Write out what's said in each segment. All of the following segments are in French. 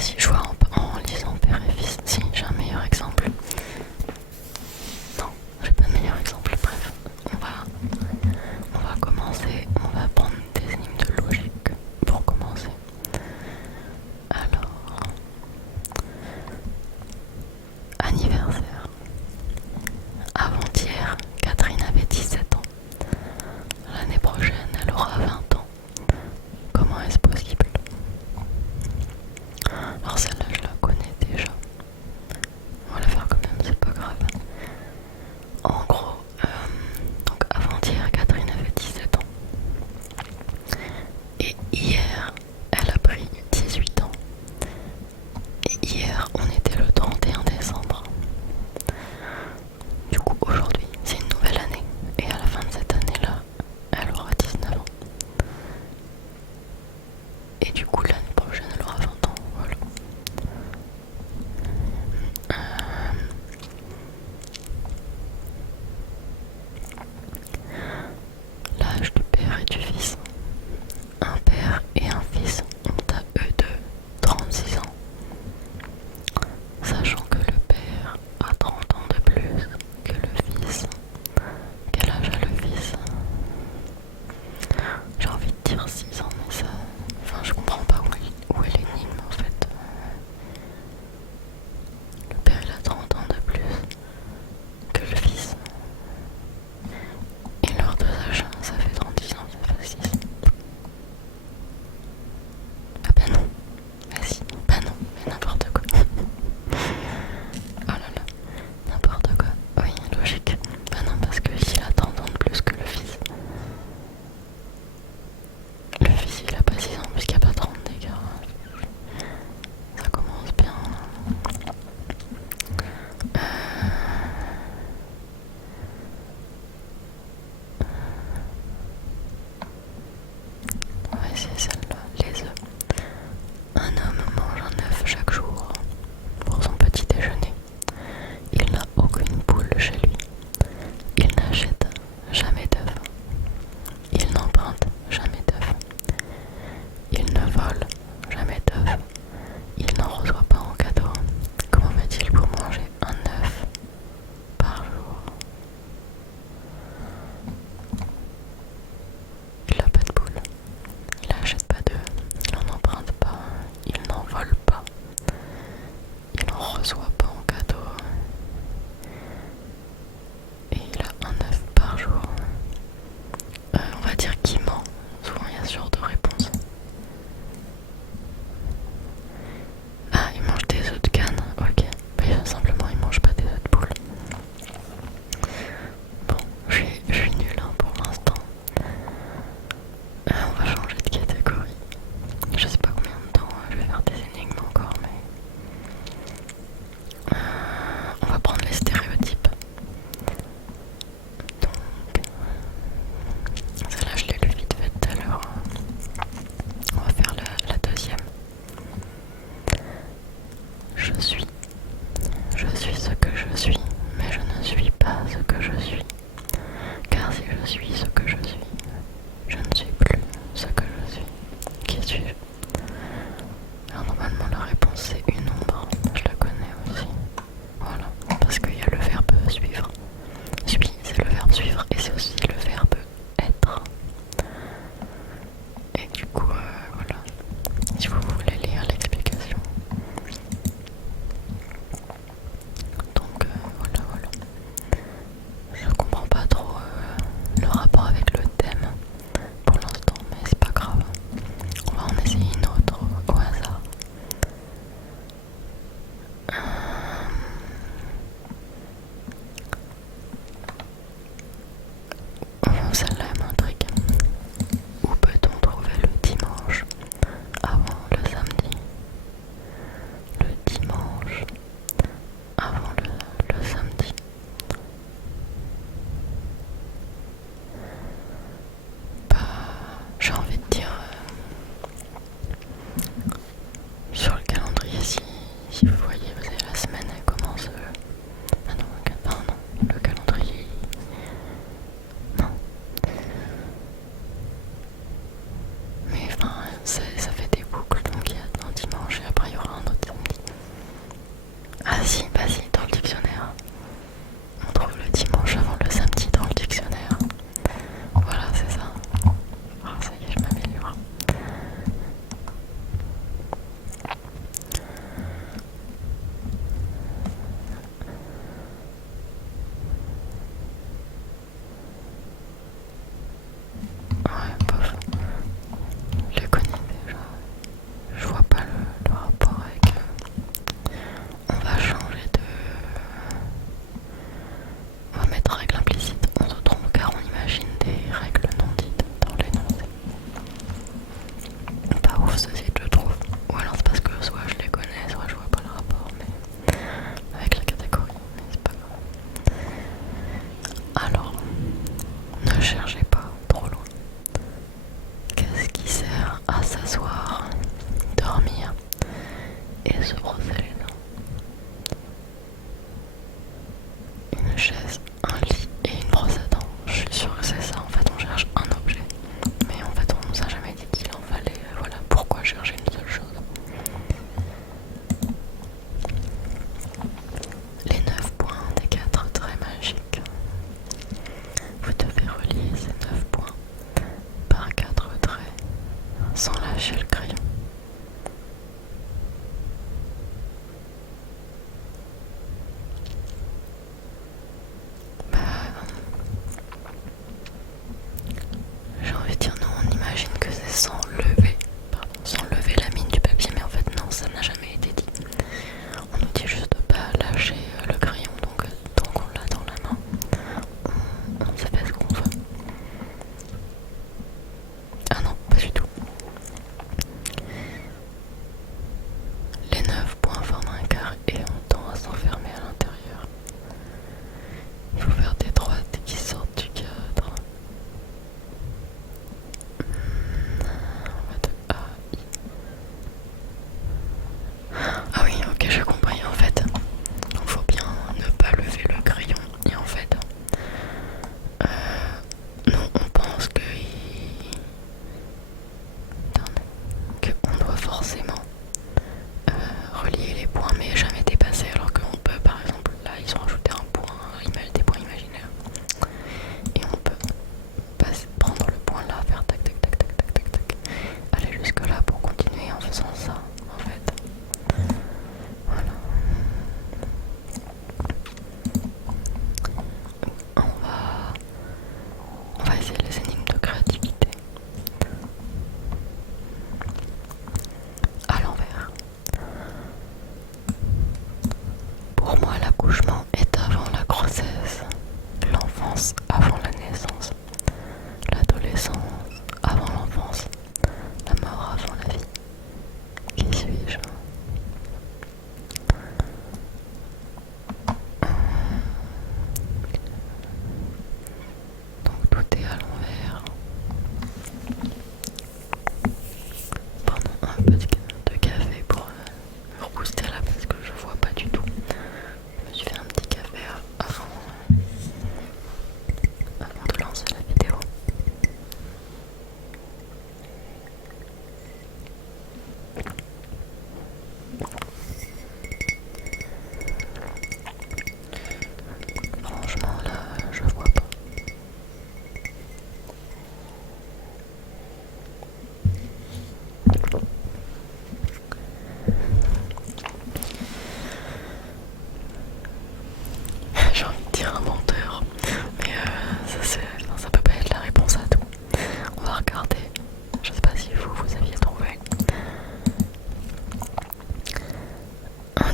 si je vois en lisant père et fils, si j'ai un meilleur exemple. Non, j'ai pas de meilleur exemple. Bref, on va commencer. On va prendre des énigmes de logique pour commencer. Alors, anniversaire. Avant-hier, Catherine avait 17 ans. L'année prochaine, elle aura 20 ans. Comment est-ce possible? Alors celle-là, je la connais déjà. On va la faire comme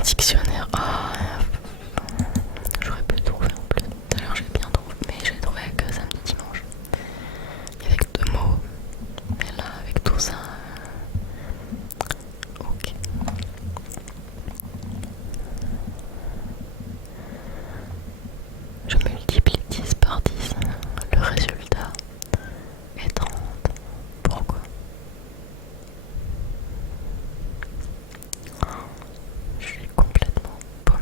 dictionnaire. Ah, j'aurais pu trouver en plus. Tout à l'heure j'ai bien trouvé, mais j'ai trouvé que samedi dimanche. Avec 2 mots. Mais là, avec tout ça. Ok. Je multiplie 10 par 10. Le résultat est 30. Pourquoi? Je suis complètement paumée.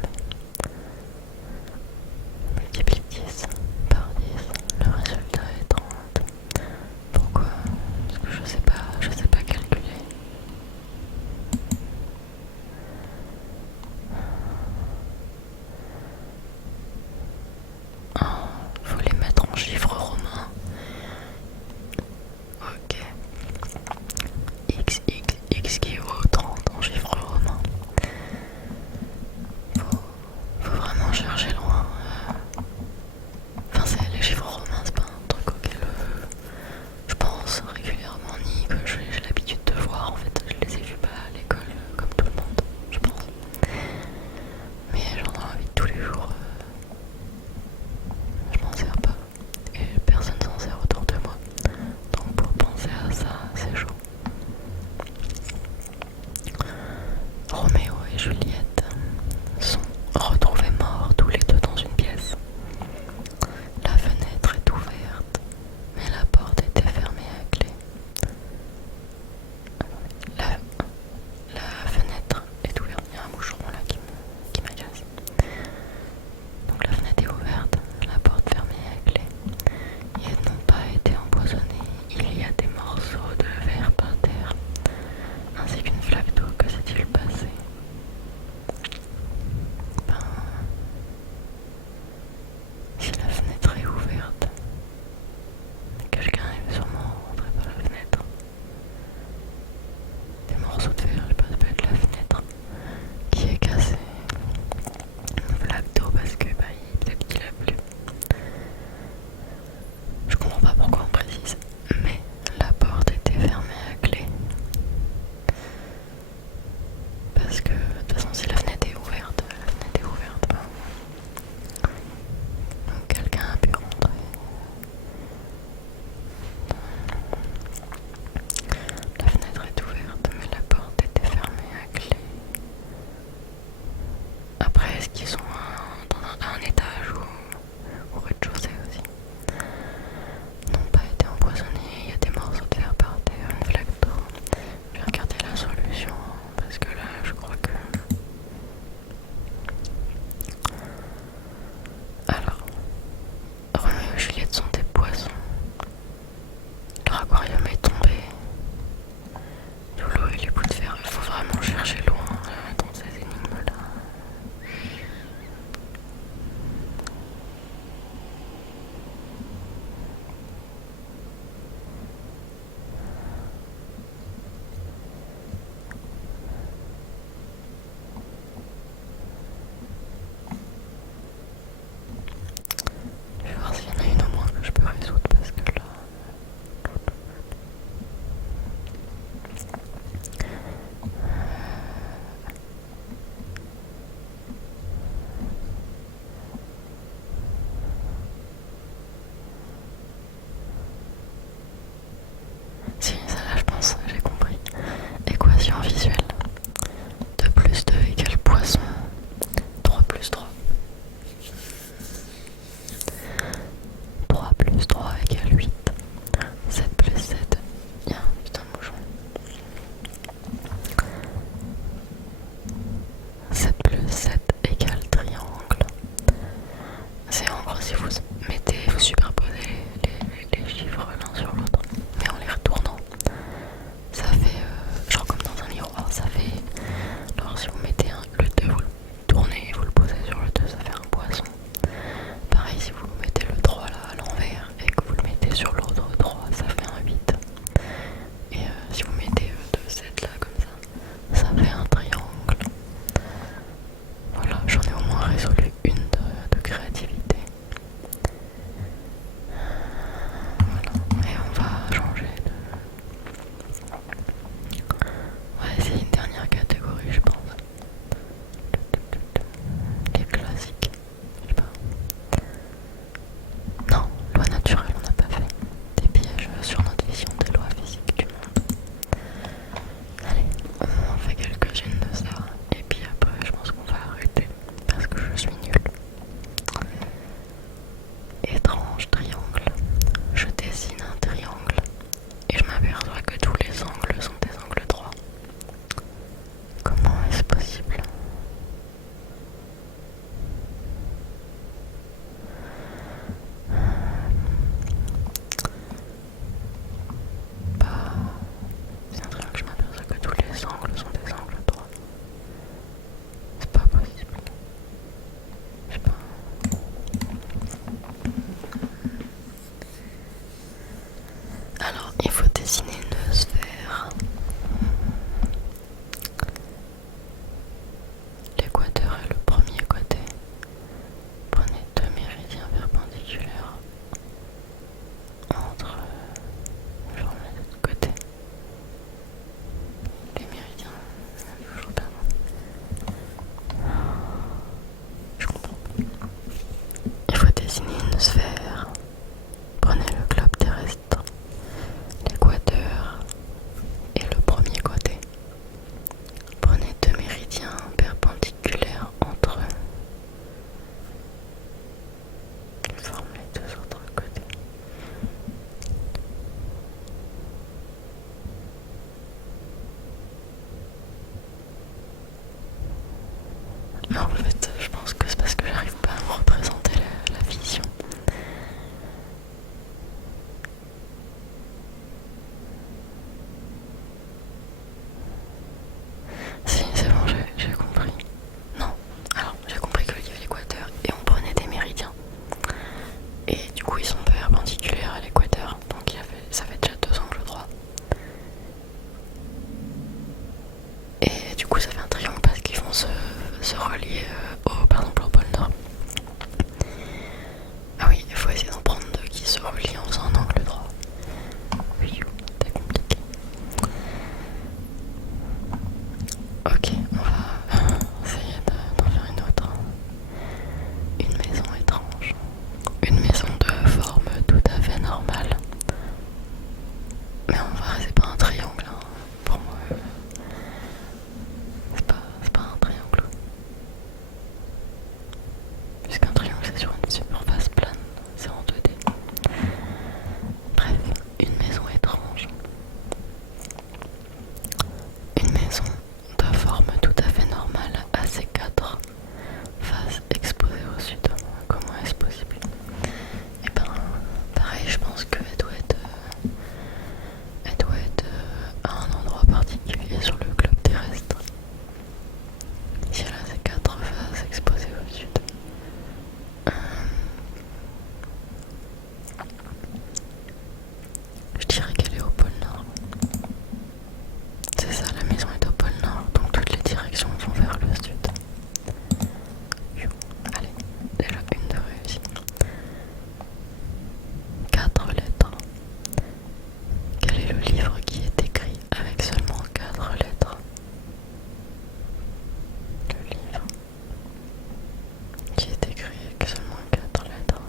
En fait, je pense que c'est parce que j'arrive pas à me représenter la vision. Si, c'est bon, j'ai compris. Non, alors j'ai compris qu'il y avait l'équateur et on prenait des méridiens. Et du coup, ils sont perpendiculaires à l'équateur, donc ça fait déjà 2 angles droits. Et du coup, ça fait un triangle parce qu'ils vont se relier par exemple au pôle Nord. Ah oui, il faut essayer d'en prendre deux qui se relient en faisant un angle droit. Oui, c'est compliqué. Ok, on va essayer d'en faire une autre. Une maison étrange. Une maison de forme tout à fait normale. Mais en vrai, c'est pas un triangle. Hein. Pour moi, c'est pas un triangle. Puisqu'un triangle, c'est sur une surface plane. C'est en 2D. Bref, une maison étrange. Une maison de forme tout à fait normale à ses 4 faces exposées au sud. Comment est-ce possible? Et ben, pareil, je pense qu'elle doit être, à un endroit particulier sur le globe terrestre. Si elle a ses 4 faces exposées au sud. Je dirais qu'elle est au pôle Nord. C'est ça, la maison est au pôle Nord, donc toutes les directions vont vers le sud. Allez, déjà une de réussie. 4 lettres. Quel est le livre qui est écrit avec seulement 4 lettres? Le livre qui est écrit avec seulement 4 lettres.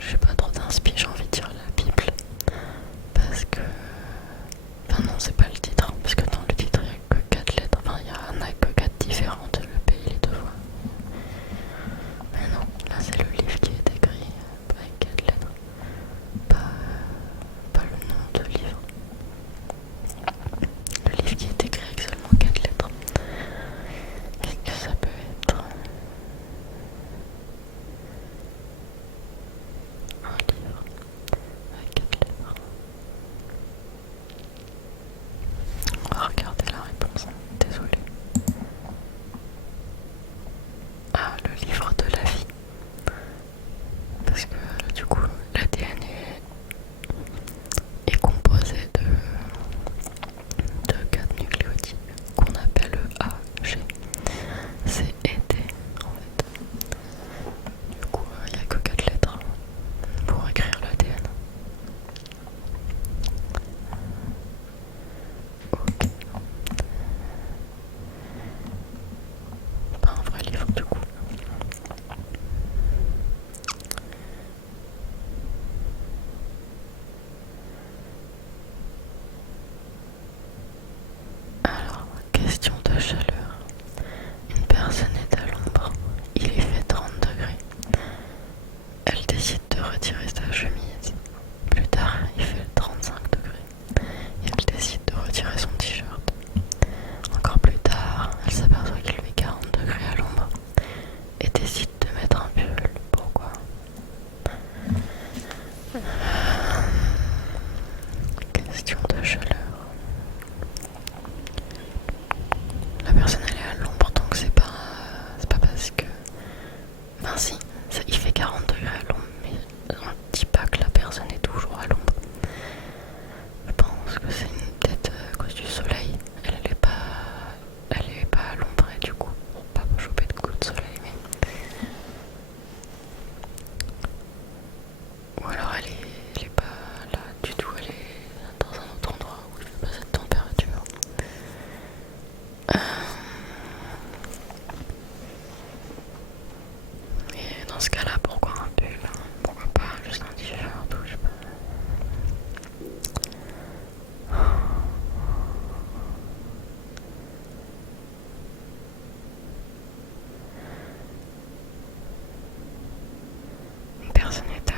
J'ai pas trop d'inspi, j'ai envie de dire la Bible. Parce que... Enfin non, c'est pas le titre, hein, parce que dans le titre il n'y a que 4 lettres. Enfin il y en a que 4 différentes, le pays les 2 fois. Mais non, là c'est le livre qui est écrit avec 4 lettres. Pas le nom de livre. Le livre qui est écrit avec seulement 4 lettres. Qu'est-ce que ça peut être? Un livre avec 4 lettres. On va regarder la réponse. Désolée. Ah, le livre de la vie. Parce que du coup, l'ADN est composé de 4 nucléotides qu'on appelle AG. C'est ED en fait. Du coup, il n'y a que 4 lettres pour écrire l'ADN. Ok. Pas un vrai livre du coup. Alors, question de chaleur. Une personne est à l'ombre, il y fait 30 degrés. Elle décide de retirer sa chemise. Plus tard, il fait 35 degrés. Et elle décide de retirer son t-shirt. Encore plus tard, elle s'aperçoit qu'il fait 40 degrés à l'ombre et décide de mettre un pull. Pourquoi? Question de chaleur. La personne elle est à l'ombre donc c'est pas parce que... Enfin si, il fait 40 degrés à l'ombre mais on ne dit pas que la personne est toujours à l'ombre. Je pense que c'est peut-être à cause du soleil. Elle est pas à l'ombre et du coup pour pas choper de coups de soleil mais... Ou alors elle est pas là du tout, elle est dans un autre endroit où il fait pas cette température. Et dans ce cas-là, pourquoi un pull? Pourquoi pas juste un t-shirt ou je sais pas. Une personne est